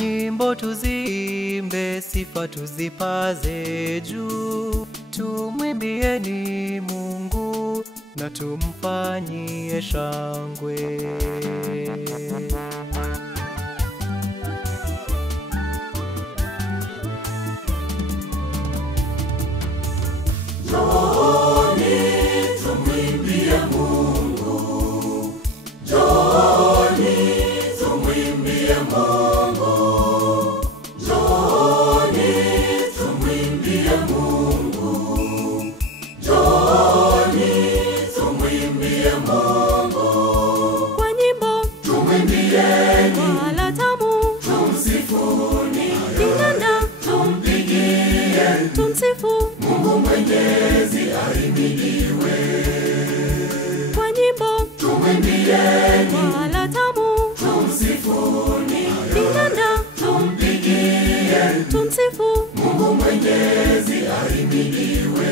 Nyimbo tuziimbe, sifa tuzipaze juu. Tumwimbieni Mungu na tumfanyie shangwe. Njooni tumwimbie Mungu, njooni tumwimbie Mungu, njooni tumwimbie Mungu, njooni tumwimbie Mungu. Kwa nyimbo tumwimbieni, wala tamu tumsifuni, kinanda tumpigie, tumsifu Mungu Mwenyezi ahimidiwe. kwa nyimbo Tumwimbieni, wala tamu tumsifuni, kinanda tumpigie, tumsifu Mungu Mwenyezi ahimidiwe.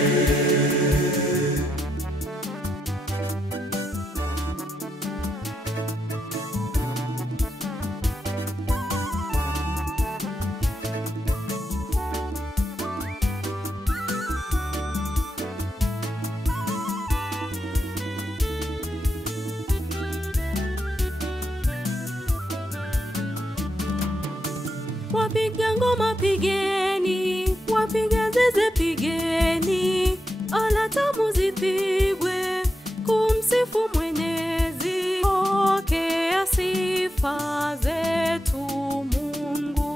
wapiga ngoma pigeni, wapiga zeze pigeni, ala tamu zipigwe kumsifu Mwenyezi. Pokea sifa zetu Mungu.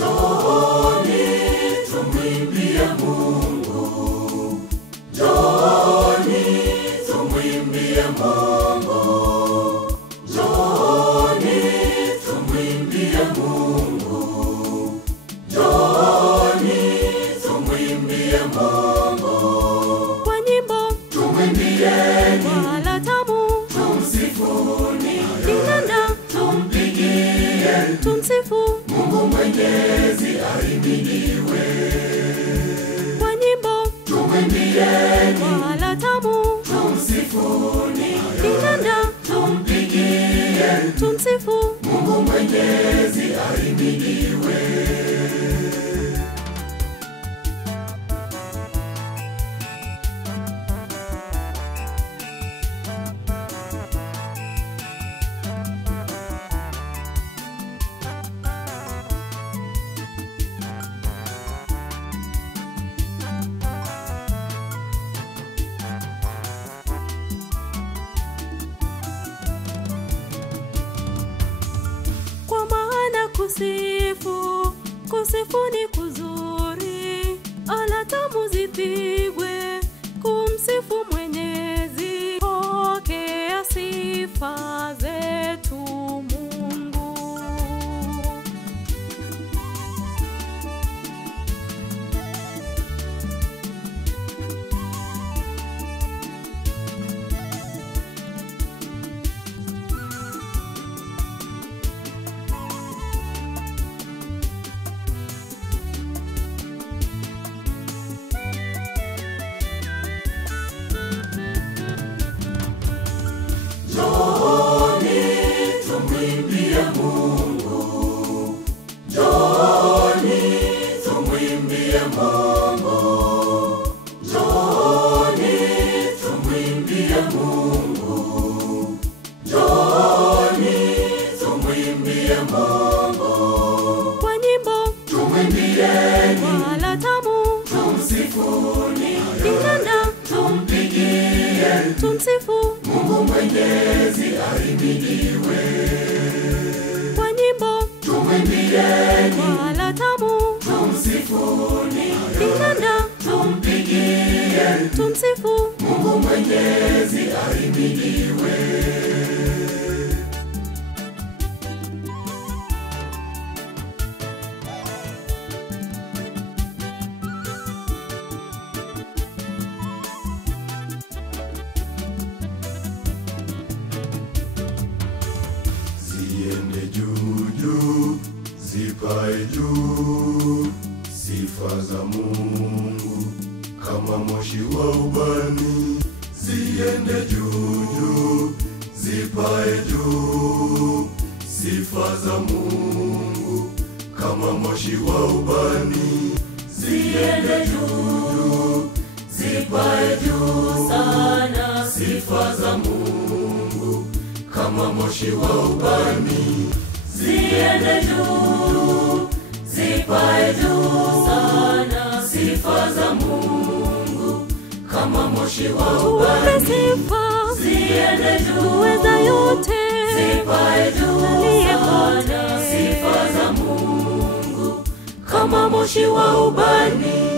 Njooni tumwimbie Mungu, njooni tumwimbie Mungu, njooni tumwimbie Mungu, njooni tumwimbie Mungu. Kwa nyimbo Tumwimbieni, wala tamu tumsifuni, kinanda tumpigie, tumsifu Mungu Mwenyezi ahimidiwe. kwa nyimbo Tumwimbieni, wala tamu tumsifuni, kinanda tumpigie, tumsifu Mungu Mwenyezi ahimidiwe. kwa maana kusifu, kusifu ni kuzuri, ala tamu zipigwe kumsifu Mwenyezi. Pokea sifa zetu Mungu. Njooni tumwimbie Mungu, njooni tumwimbie Mungu, njooni tumwimbie Mungu, njooni tumwimbie Mungu. Kwa nyimbo Tumwimbieni, wala tamu tumsifuni, kinanda tumpigie, tumsifu Mungu Mwenyezi ahimidiwe. kwa nyimbo Tumwimbieni, wala tamu tumsifuni, kinanda tumpigie, tumsifu Mungu Mwenyezi ahimidiwe. zipae juu, sifa za Mungu kama moshi wa ubani, ziende juu juu, zipae juu, sifa za Mungu kama moshi wa ubani, ziende juu juu, zipae juu sana, sifa za Mungu kama moshi wa ubani, ziende juu, zipae juu sana, sifa za Mungu kama moshi wa ubani, ziende juu, uweza yote, zipae juu sana, sifa za Mungu kama moshi wa ubani.